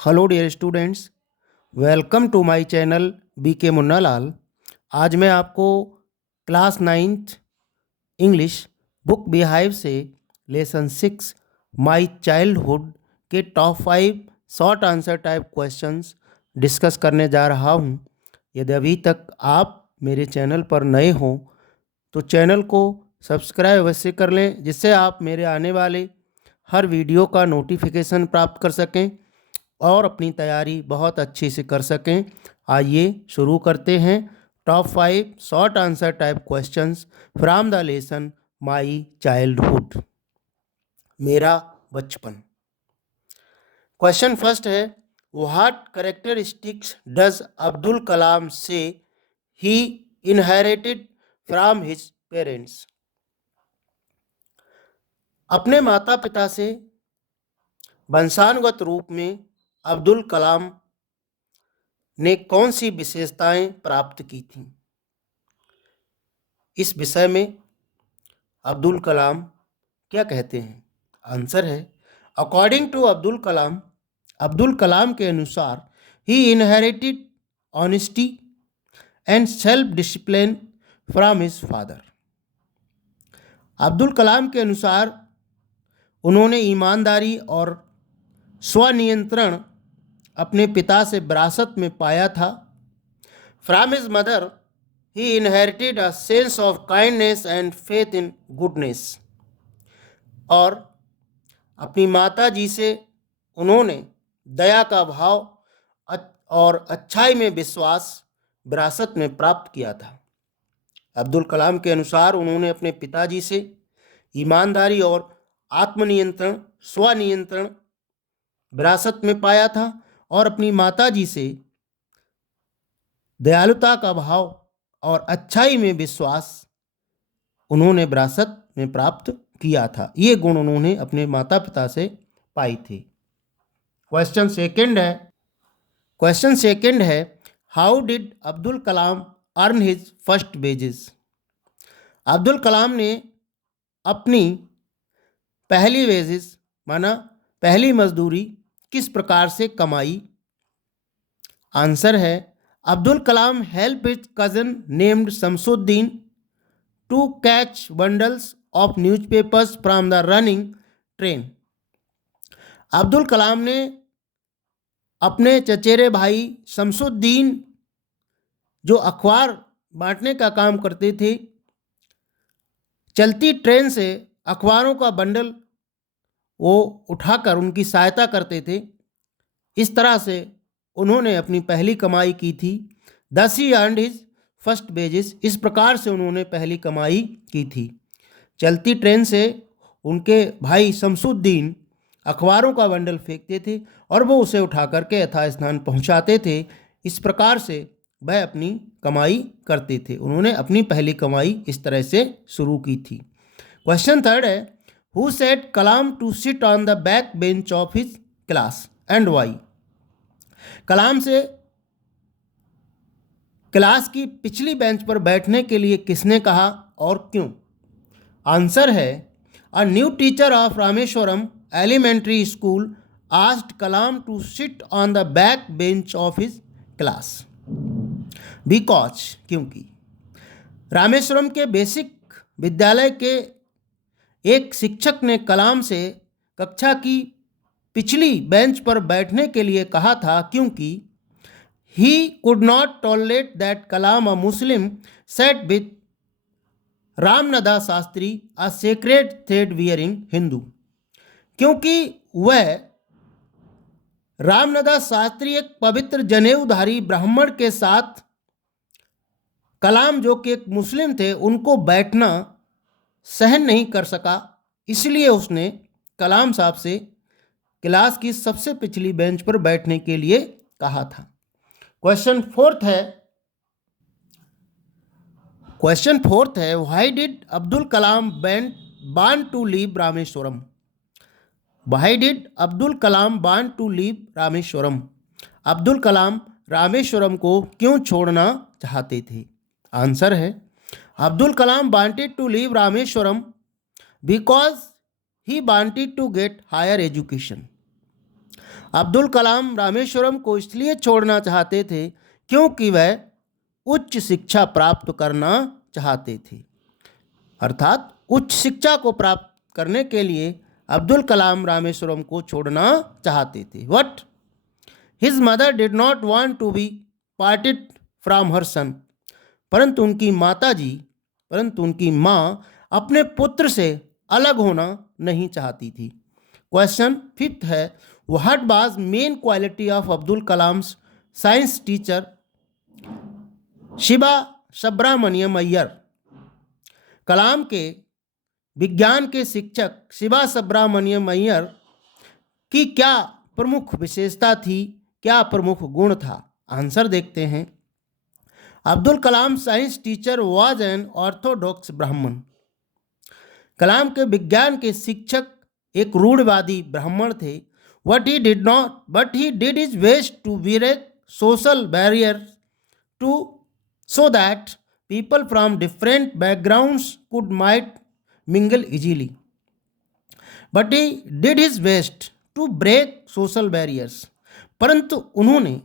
Hello dear students, welcome to my channel BK Munnalal. आज मैं आपको class 9th English book Beehive से lesson 6 my childhood के top 5 short answer type questions discuss करने जा रहा हूं। यदि अभी तक आप मेरे चैनल पर नए हों तो चैनल को सब्सक्राइब अवश्य कर लें, जिससे आप मेरे आने वाले हर वीडियो का नोटिफिकेशन प्राप्त कर सकें और अपनी तैयारी बहुत अच्छी से कर सकें। आइए शुरू करते हैं top 5 short answer type questions from the lesson my childhood, मेरा बचपन। क्वेश्चन फर्स्ट है, what characteristics does Abdul Kalam से ही इनहेरिटेड फ्रॉम हिज पेरेंट्स। अपने माता पिता से वंशानुगत रूप में अब्दुल कलाम ने कौन सी विशेषताएं प्राप्त की थीं। इस विषय में अब्दुल कलाम क्या कहते हैं? आंसर है, अकॉर्डिंग टू अब्दुल कलाम के अनुसार he inherited honesty and self discipline from his father. Abdul Kalam के अनुसार उन्होंने ईमानदारी और स्वनियंत्रण अपने पिता से विरासत में पाया था। From his mother he inherited a sense of kindness and faith in goodness. और अपनी माता जी से उन्होंने दया का भाव और अच्छाई में विश्वास विरासत में प्राप्त किया था। अब्दुल कलाम के अनुसार उन्होंने अपने पिताजी से ईमानदारी और आत्मनियंत्रण स्वनियंत्रण विरासत में पाया था और अपनी माताजी से दयालुता का भाव और अच्छाई में विश्वास उन्होंने विरासत में प्राप्त किया था। ये गुण उन्होंने अपने माता पिता से पाई थी। क्वेश्चन सेकंड है, how did Abdul Kalam earn his first wages. Abdul Kalam ने अपनी पहली वेजेस माना पहली मजदूरी किस प्रकार से कमाई। आंसर है, Abdul Kalam help his cousin named Shamsuddin to catch bundles of newspapers from the running train. Abdul Kalam ने अपने चचेरे भाई शमसुद्दीन, जो अखबार बांटने का काम करते थे, चलती ट्रेन से अखबारों का बंडल वो उठाकर उनकी सहायता करते थे। इस तरह से उन्होंने अपनी पहली कमाई की थी। दस he earned his first wages. इस प्रकार से उन्होंने पहली कमाई की थी। चलती ट्रेन से उनके भाई शमसुद्दीन अखबारों का बंडल फेंकते थे और वो उसे उठा करके यथास्थान पहुंचाते थे। इस प्रकार से वह अपनी कमाई करते थे। उन्होंने अपनी पहली कमाई इस तरह से शुरू की थी। क्वेश्चन थर्ड है, who said Kalam to sit on the back bench of his class and why. Kalam से क्लास की पिछली बेंच पर बैठने के लिए किसने कहा और क्यों। आंसर है, a new teacher of Rameshwaram elementary school asked Kalam to sit on the back bench of his class because, क्योंकि रामेश्वरम के बेसिक विद्यालय के एक शिक्षक ने कलाम से कक्षा की पिछली बेंच पर बैठने के लिए कहा था, क्योंकि he could not tolerate that Kalam, a Muslim, sat with रामनदा Shastri, a sacred thread wearing Hindu। क्योंकि वह रामनदा शास्त्री एक पवित्र जनेऊधारी ब्राह्मण के साथ कलाम, जो कि एक मुस्लिम थे, उनको बैठना सहन नहीं कर सका। इसलिए उसने कलाम साहब से क्लास की सबसे पिछली बेंच पर बैठने के लिए कहा था। क्वेश्चन फोर्थ है, why did Abdul Kalam want to leave Rameswaram. Why did Abdul Kalam want to leave Rameswaram. Abdul Kalam Rameswaram को क्यों छोड़ना चाहते थे। आंसर है, Abdul Kalam wanted to leave Rameswaram because he wanted to get higher education. Abdul Kalam Rameswaram को इसलिए छोड़ना चाहते थे क्योंकि वह उच्च शिक्षा प्राप्त करना चाहते थे। अर्थात उच्च शिक्षा को प्राप्त करने के लिए अब्दुल कलाम रामेश्वरम को छोड़ना चाहते थे। But his mother did not want to be parted from her son. परंतु उनकी माँ अपने पुत्र से अलग होना नहीं चाहती थी। क्वेश्चन 5 है, what was main quality of Abdul Kalam's science teacher Shiva Subramaniam Iyer. Kalam के विज्ञान के शिक्षक शिवा सुब्रमण्यम अय्यर की क्या प्रमुख विशेषता थी, क्या प्रमुख गुण था? आंसर देखते हैं। Abdul Kalam science teacher was an orthodox Brahmin. Kalam के विज्ञान के शिक्षक एक रूढ़वादी ब्राह्मण थे। But he did his best to break social barrier to so that people from different backgrounds might mingle easily. But he did his best to break social barriers. परंतु उन्होंने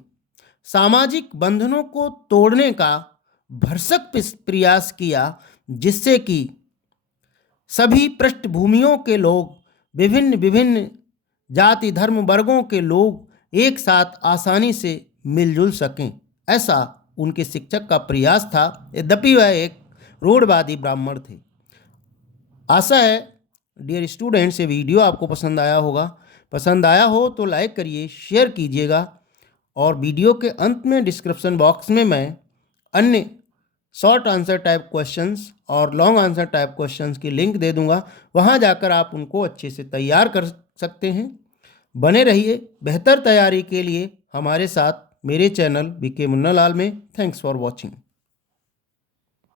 सामाजिक बंधनों को तोड़ने का भरसक प्रयास किया, जिससे कि सभी पृष्ठभूमियों के लोग, विभिन्न जाति धर्म वर्गों के लोग एक साथ आसानी से मिलजुल सकें। ऐसा उनके शिक्षक का प्रयास था, यद्यपि वह एक रूढ़वादी ब्राह्मण थे। आशा है डियर स्टूडेंट्स ये वीडियो आपको पसंद आया होगा। पसंद आया हो तो लाइक करिए, शेयर कीजिएगा, और वीडियो के अंत में डिस्क्रिप्शन बॉक्स में मैं अन्य शॉर्ट आंसर टाइप क्वेश्चंस और लॉन्ग आंसर टाइप क्वेश्चंस की लिंक दे दूंगा। वहां जाकर आप उनको अच्छे से तैयार कर सकते हैं। बने रहिए बेहतर तैयारी के लिए हमारे साथ मेरे चैनल बीके मुन्नालाल में। Thanks for watching.